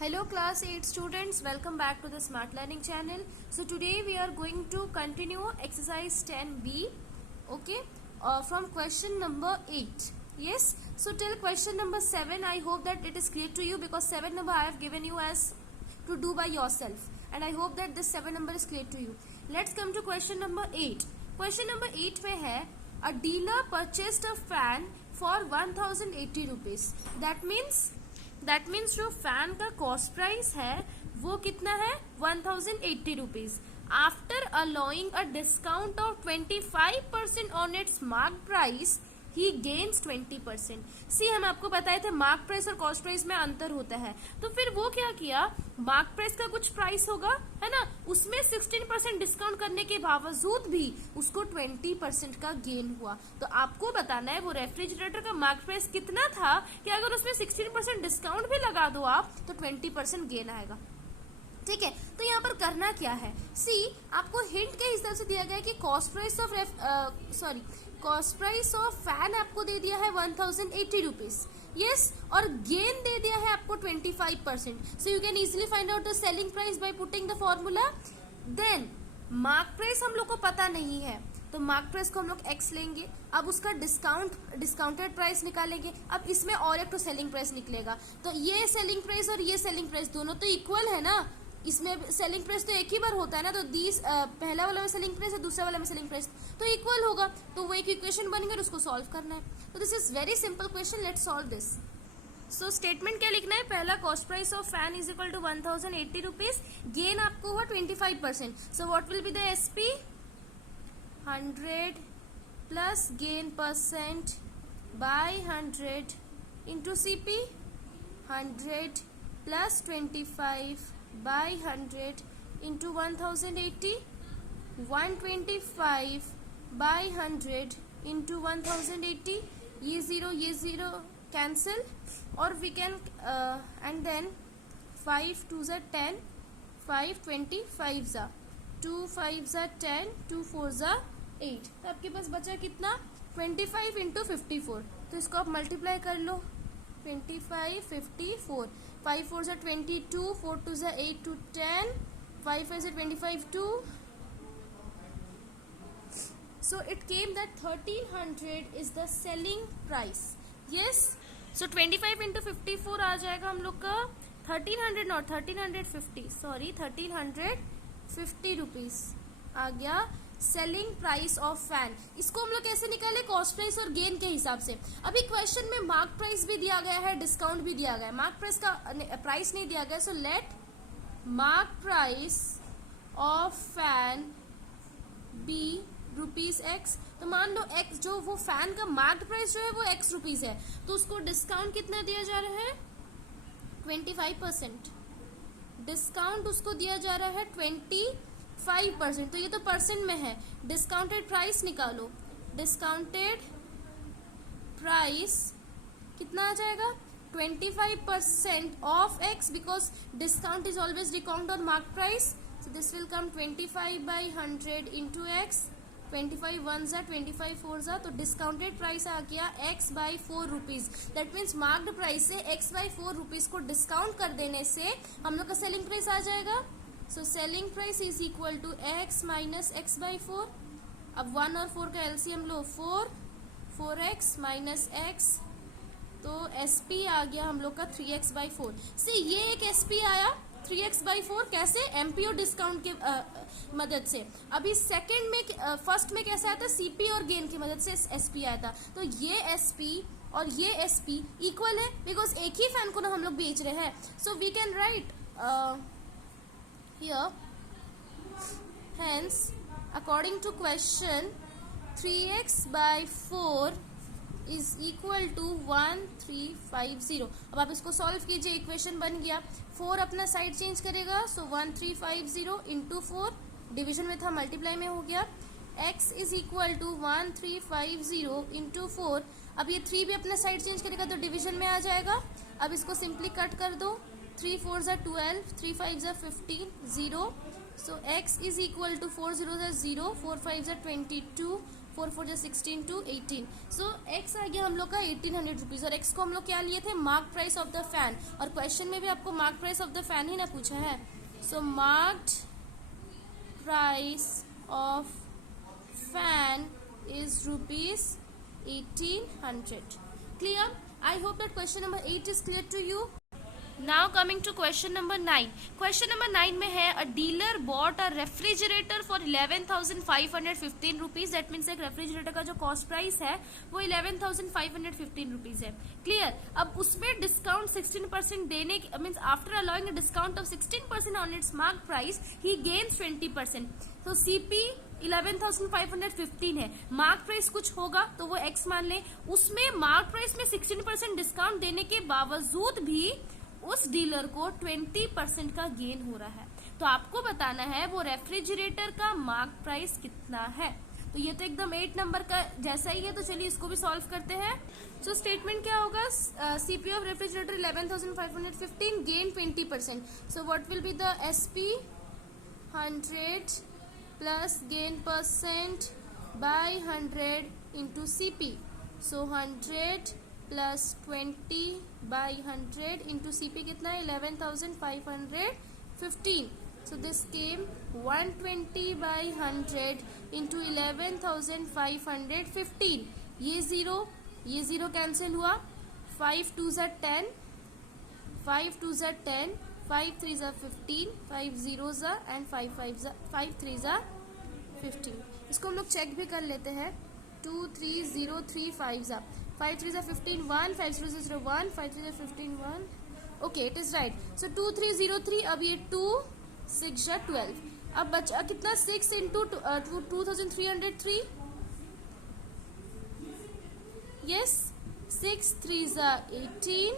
Hello class 8 students, welcome back to the Smart Learning channel. So today we are going to continue exercise 10b, okay, from question number 8. Yes, so till question number 7 I hope that it is clear to you, because 7 number I have given you as to do by yourself, and I hope that this 7 number is clear to you. Let's come to question number 8. Question number 8 में है a dealer purchased a fan for 1080 rupees. That means जो fan का cost price है वो कितना है 1080 rupees. After allowing a discount of 25% on it's mark price he gains 20%. सी हम आपको बताए थे मार्क प्राइस और कॉस्ट प्राइस में अंतर होता है, तो फिर वो क्या किया, मार्क प्राइस का कुछ प्राइस होगा है ना, उसमें 16% डिस्काउंट करने के बावजूद भी उसको 20% का गेन हुआ. तो आपको बताना है वो रेफ्रिजरेटर का मार्क प्राइस कितना था कि अगर उसमें 16% डिस्काउंट भी लगा दो आप तो 20% गेन आएगा. ठीक है, तो यहाँ पर करना क्या है, सी आपको हिंट के हिसाब से दिया गया है कि कॉस्ट प्राइस ऑफ फैन आपको दे दिया है 1080 रुपीज. यस, और गेन दे दिया है आपको 25%. So you can easily find out the selling price by putting the formula. Then mark price हम लोग को पता नहीं है, तो मार्क प्राइस को हम लोग x लेंगे. अब उसका डिस्काउंटेड प्राइस निकालेंगे. अब इसमें और एक तो सेलिंग प्राइस निकलेगा, तो ये सेलिंग प्राइस और ये सेलिंग प्राइस दोनों तो इक्वल है ना, इसमें सेलिंग प्राइस तो एक ही बार होता है ना, तो पहला वाला में सेलिंग प्राइस और दूसरा वाला में सेलिंग प्राइस तो इक्वल होगा, तो वो एक इक्वेशन बन गई, उसको सॉल्व करना है. तो this is very simple question, let's solve this. So statement क्या लिखना है, पहला cost price of fan is equal to 1080 rupees, gain आपको हुआ 25%. So what will be the SP, 100 plus gain percent by 100 into CP, 100 plus 25 by 100 into 1080, 125 by 100 into 1080, ये zero cancel, और we can and then 5 2 ज़ा 10, 5 25 ज़ा 2 5 ज़ा 10, 2 4 ज़ा 8. तो आपके पास बचा कितना 25 इंटू 54. तो इसको आप मल्टीप्लाई कर लो, 25 54, 5 4 ज़ा 22, 4 2 ज़ा 8 to 10, 5 5 ज़ा 25 2. So it came that 1300 is the selling price. Yes. So 25 into 54 आ जाएगा हम लोग का 1300 नॉट 1350, सॉरी 1350 रुपीज आ गया सेलिंग प्राइस ऑफ फैन. इसको हम लोग कैसे निकाले, कॉस्ट प्राइस और गेन के हिसाब से. अभी क्वेश्चन में मार्क प्राइस भी दिया गया है, डिस्काउंट भी दिया गया है, मार्क प्राइस का प्राइस नहीं दिया गया. So let mark price of fan be rupees x. तो मान लो एक्स, जो वो फैन का मार्क प्राइस जो है वो एक्स रुपीज है, तो उसको डिस्काउंट कितना दिया जा रहा है 25%. डिस्काउंट उसको दिया जा रहा है 25%, तो ये तो परसेंट में है. डिस्काउंटेड प्राइस निकालो, डिस्काउंटेड प्राइस कितना आ जाएगा 25% of x, because discount is always discount on mark price. So this will come 25 by 100 into x, 25 1 ज़ा 25 4 ज़ा, तो डिस्काउंटेड प्राइस आ गया x by 4 rupees. That means marked price से x बाई 4 रुपीज को discount कर देने से हम लोग का सेलिंग प्राइस आ जाएगा. So selling price is equal to x minus x by 4. अब 1 और 4 का एलसीएम लो, 4x माइनस x, तो SP आ गया हम लोग का 3x बाई 4. सी ये एक SP आया 3x बाई 4, कैसे, एमपीओ डिस्काउंट के मदद से. अभी सेकंड में फर्स्ट में कैसे आया था, सीपी और गेन की मदद से एसपी आया था. तो ये एसपी और ये एसपी इक्वल है, बिकॉज एक ही फैन को ना हम लोग बेच रहे हैं. So we can write here, hence according to question 3x by 4 is equal to 1350. अब आप इसको सॉल्व कीजिए, इक्वेशन बन गया. 4 अपना साइड चेंज करेगा, सो 1350 इंटू 4, डिविजन में था मल्टीप्लाई में हो गया. x is equal to 1350 into 4. अब ये 3 भी अपना साइड चेंज करेगा तो डिविजन में आ जाएगा. अब इसको सिंपली कट कर दो, 3 4 ज़ा 12, 3 5 ज़ा 15, 0. सो x इज इक्वल टू 4 0 ज़ा 0, 4 5 ज़ा 22, 4 4 जा 16 टू 18। सो एक्स आ गया हम लोग का 1800 रुपीज, और एक्स को हम लोग क्या लिए थे, mark price of the fan, और क्वेश्चन में भी आपको mark price of the fan ही ना पूछा है। So marked price of fan is rupees 1800। Clear? I hope that question number 8 is clear to you. Now coming to question number 9. Question number 9 में है a dealer bought a refrigerator for 11,515 rupees. That means एक refrigerator का जो cost price है वो 11,515 rupees है। Clear? अब उसमें डिस्काउंट 16% देने means after allowing a discount of 16% on it's mark price he gains 20%। तो सीपी 11,515 है, मार्क प्राइस कुछ होगा तो वो एक्स मान ले, उसमें मार्क प्राइस में 16% डिस्काउंट देने के बावजूद भी उस डीलर को 20% का गेन हो रहा है। तो आपको बताना है वो रेफ्रिजरेटर का मार्क प्राइस कितना है। तो ये तो एकदम 8 नंबर का जैसा ही है, तो चलिए इसको भी सॉल्व करते हैं। सो स्टेटमेंट क्या होगा, CP of refrigerator 11,515 gain 20%। So what will be the SP 100 plus gain percent by 100 into CP. So 100 plus 20 by 100 into CP कितना है 11,515। So this came 120 by 100 into 11,515। ये जीरो कैंसिल हुआ, 5 2 ज़ा 10, 5 2 ज़ा 10, 5 3 ज़ा 15, 5 0 ज़ा एंड 5 3 ज़ा 15। इसको हम लोग चेक भी कर लेते हैं, 2 3 0 3 5 ज़ा 5 3 15 1, 5 0 0 1, 5 3 15 1। Okay, it is right. सो 2 3 0 3, अब ये 2 6 जा 12, अब बचा कितना 6 इंटू 2303। यस, 6 3 जा 18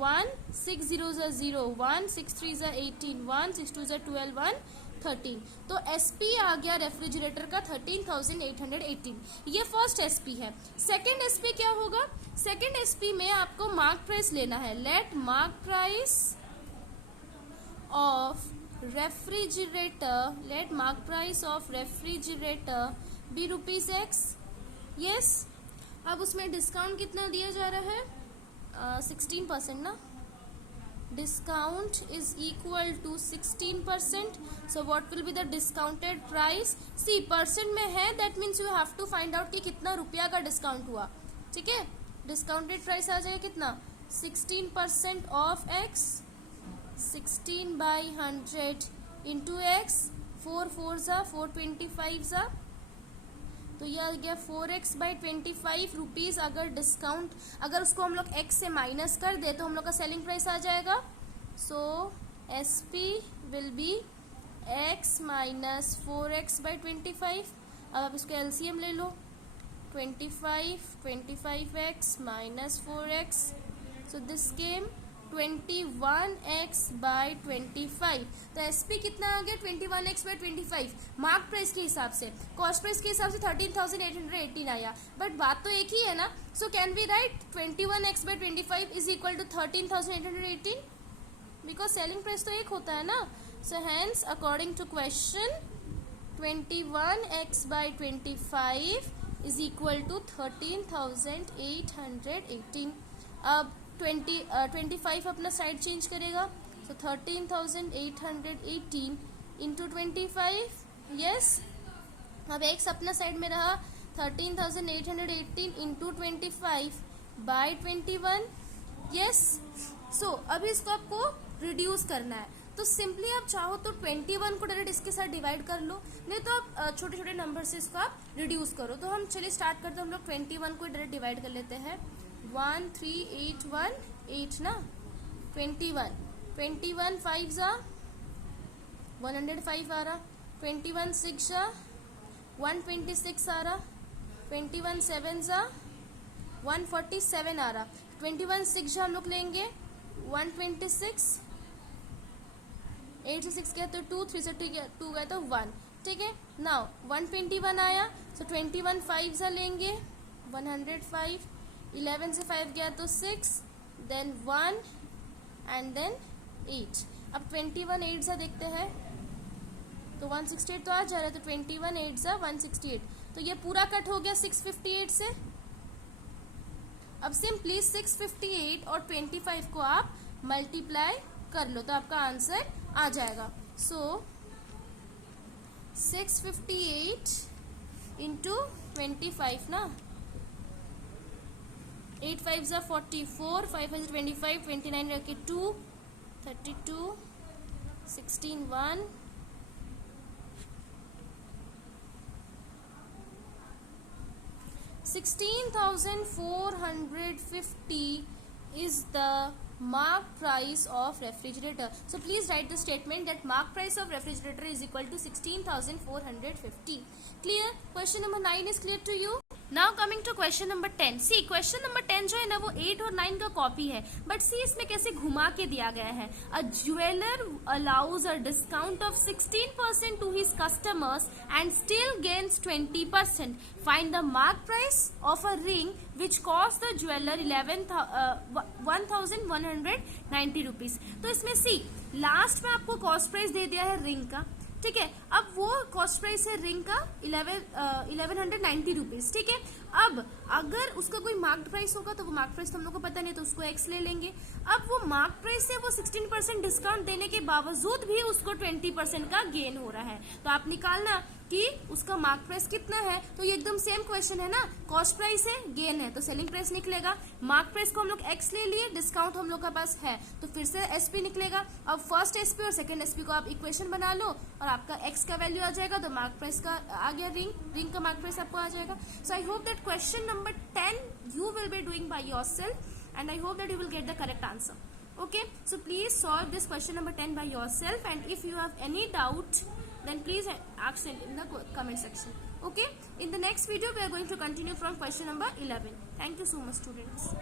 1, 6 0 जा 0 1, 6 3 जा 18 1, 6 2 जा 12 1 13। तो एसपी आ गया रेफ्रिजरेटर का 13,818। ये फर्स्ट एसपी है। सेकंड एसपी क्या होगा, सेकंड एसपी में आपको मार्क प्राइस लेना है। Let mark price of refrigerator be rupees x. Yes, अब उसमें डिस्काउंट कितना दिया जा रहा है, 16% ना, discount is equal to 16%. so what will be the discounted price? see percent में है, that means you have to find out कि कितना रुपया का डिस्काउंट हुआ। ठीक है, डिस्काउंटेड प्राइस आ जाएगा कितना, 16% of x, 16 by 100 into x, 4 4 ज़ा 425 ज़ा, तो ये आ गया 4x बाई 25 रुपीज़। अगर डिस्काउंट, अगर उसको हम लोग x से माइनस कर दे तो हम लोग का सेलिंग प्राइस आ जाएगा। So S P will be x minus 4x by 25। अब आप इसको एलसीएम ले लो, 25x minus 4x, so this came 21x by 25। तो एसपी कितना आ गया, 21x बाई 25 मार्क प्राइस के हिसाब से। कॉस्ट प्राइस के हिसाब से 13,818 आया, बट बात तो एक ही है ना। So can we write 21x by 25 is equal to 13,818, because selling price तो एक होता है ना। So hence according to question 21x by 25 is equal to 13,818। अब 25 अपना साइड चेंज करेगा, तो 13,818 इंटू 25। यस, अब एक्स अपना साइड में रहा 13,818 इंटू 25 बाई 21। यस, सो अभी इसको आपको रिड्यूस करना है। तो सिंपली आप चाहो तो 21 को डायरेक्ट इसके साथ डिवाइड कर लो, नहीं तो आप छोटे छोटे नंबर से इसको आप रिड्यूस करो। तो हम चलिए स्टार्ट करते हैं, हम लोग 21 को डायरेक्ट डिवाइड कर लेते हैं। 1 3 8 1 8 ना, 21 5 ज़ा 105 आ रहा, 21 6 ज़ा 126 आ रहा, 21 7 ज़ा 147 आ रहा। 21 6 हम लोग लेंगे 126, 8 से 6 गया तो 2, 3 से 2 गया तो 1। ठीक है, नाउ 121 आया, सो 21 5 ज़ा लेंगे 105, 11 से 5 गया तो 6, देन 1 एंड देन 8। अब 21 8 सा देखते हैं, तो 168 तो आ जा रहा है, तो 21 8 सा 168। तो ये पूरा कट हो गया 658 से। अब सिंपली 658 और 25 को आप मल्टीप्लाई कर लो तो आपका आंसर आ जाएगा। सो 658 इंटू 25 ना, 8 5 जा 44, 5 5 25, 29 रखे 2, 32, 16 1, 16,450 is the mark price of refrigerator. So please write the statement that mark price of refrigerator is equal to 16,450. Clear? Question number 9 is clear to you? Now coming to question number 10. See, question number 10 जो है ना वो 8 और 9 का copy है, but सी इसमें कैसे घुमा के दिया गया है। A jeweller allows a discount of 16% to his customers and still gains 20%. Find the mark price of a ring which cost the jeweller 1,190 rupees. तो इसमें सी लास्ट में आपको कॉस्ट प्राइस दे दिया है रिंग का, ठीक है। अब वो कॉस्ट प्राइस है रिंग का 1190 रुपीज, ठीक है। अब अगर उसका कोई मार्क्ड प्राइस होगा तो वो मार्क प्राइस तो हम लोग को पता नहीं, तो उसको एक्स ले लेंगे। अब वो मार्क प्राइस से वो 16% डिस्काउंट देने के बावजूद भी उसको 20% का गेन हो रहा है, तो आप निकालना कि उसका मार्क प्राइस कितना है। तो ये एकदम सेम क्वेश्चन है ना, कॉस्ट प्राइस है, गेन है, तो सेलिंग प्राइस निकलेगा। मार्क प्राइस को हम लोग एक्स ले लिए, डिस्काउंट हम लोग के पास है, तो फिर से एसपी निकलेगा। अब फर्स्ट एसपी और सेकंड एसपी को आप इक्वेशन बना लो और आपका एक्स का वैल्यू आ जाएगा, तो मार्क प्राइस का आ गया, रिंग का मार्क प्राइस आपको आ जाएगा। So I hope that question number 10 you will be doing by yourself and I hope that you will get the correct answer. Okay, so please solve this question number 10 by yourself, and if you have any doubt then please ask it in the comment section. Okay, in the next video we are going to continue from question number 11. Thank you so much, students.